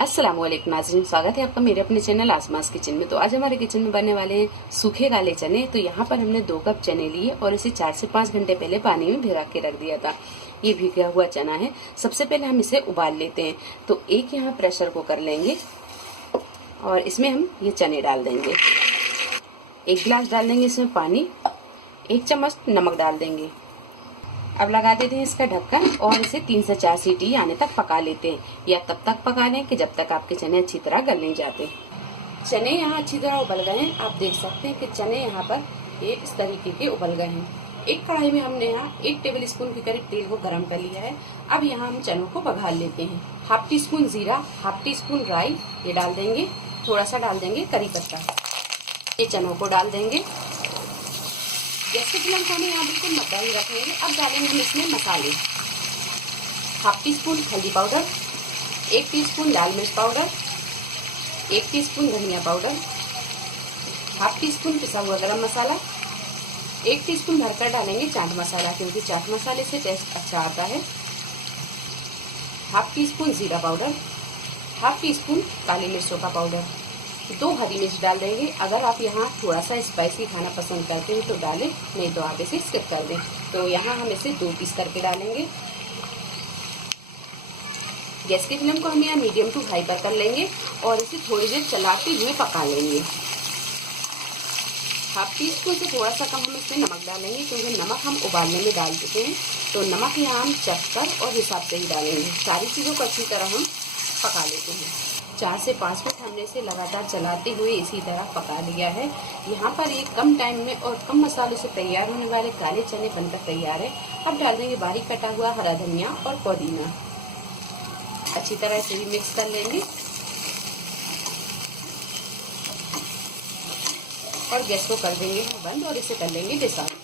अस्सलामुअलैकुम नाज़रीन, स्वागत है आपका मेरे अपने चैनल आसमास किचन में। तो आज हमारे किचन में बनने वाले हैं सूखे काले चने। तो यहाँ पर हमने 2 कप चने लिए और इसे 4 से 5 घंटे पहले पानी में भिगा के रख दिया था। ये भीगा हुआ चना है। सबसे पहले हम इसे उबाल लेते हैं। तो एक यहाँ प्रेशर कुकर लेंगे और इसमें हम ये चने डाल देंगे। 1 गिलास डाल देंगे इसमें पानी, 1 चम्मच नमक डाल देंगे। अब लगा देते हैं इसका ढक्कन और इसे 3 से 4 सीटी आने तक पका लेते हैं, या तब तक पका लें कि जब तक आपके चने अच्छी तरह गल नहीं जाते। चने यहाँ अच्छी तरह उबल गए हैं। आप देख सकते हैं कि चने यहाँ पर ये इस तरीके के उबल गए हैं। एक कढ़ाई में हमने यहाँ 1 टेबल स्पून के करीब तेल को गर्म कर लिया है। अब यहाँ हम चनों को बघार लेते हैं। 1/2 टीस्पून जीरा, 1/2 टीस्पून राई ये डाल देंगे। थोड़ा सा डाल देंगे करी पत्ता। ये चनों को डाल देंगे। गैस की फ्लेम को हमें यहाँ बिल्कुल मध्यम रखेंगे। अब डालेंगे हम इसमें मसाले। 1/2 टीस्पून हल्दी पाउडर, 1 टीस्पून लाल मिर्च पाउडर, 1 टीस्पून धनिया पाउडर, 1/2 टीस्पून पिसा हुआ गरम मसाला, 1 टीस्पून भरकर डालेंगे चाट मसाला, क्योंकि चाट मसाले से टेस्ट अच्छा आता है। 1/2 टीस्पून जीरा पाउडर, 1/2 टीस्पून काली मिर्चों का पाउडर, 2 हरी मिर्च डाल देंगे। अगर आप यहाँ थोड़ा सा स्पाइसी खाना पसंद करते हैं तो डालें, नहीं तो आप इसे स्किप कर दें। तो यहाँ हम इसे 2 पीस करके डालेंगे। गैस की फ्लेम को हम यहाँ मीडियम टू हाई पर कर लेंगे और इसे थोड़ी देर चलाते हुए पका लेंगे। 1/2 टीस्पून से थोड़ा सा कम हम इसमें नमक डालेंगे, क्योंकि नमक हम उबालने में डाल देते हैं। तो नमक यहाँ हम चख कर और हिसाब से ही डालेंगे। सारी चीज़ों को अच्छी तरह हम पका लेते हैं। 4 से 5 मिनट हमने इसे लगातार चलाते हुए इसी तरह पका लिया है। यहाँ पर ये कम टाइम में और कम मसालों से तैयार होने वाले काले चने बनकर तैयार है। अब डाल देंगे बारीक कटा हुआ हरा धनिया और पुदीना। अच्छी तरह इसे भी मिक्स कर लेंगे और गैस को कर देंगे बंद और इसे कर लेंगे डिश आउट।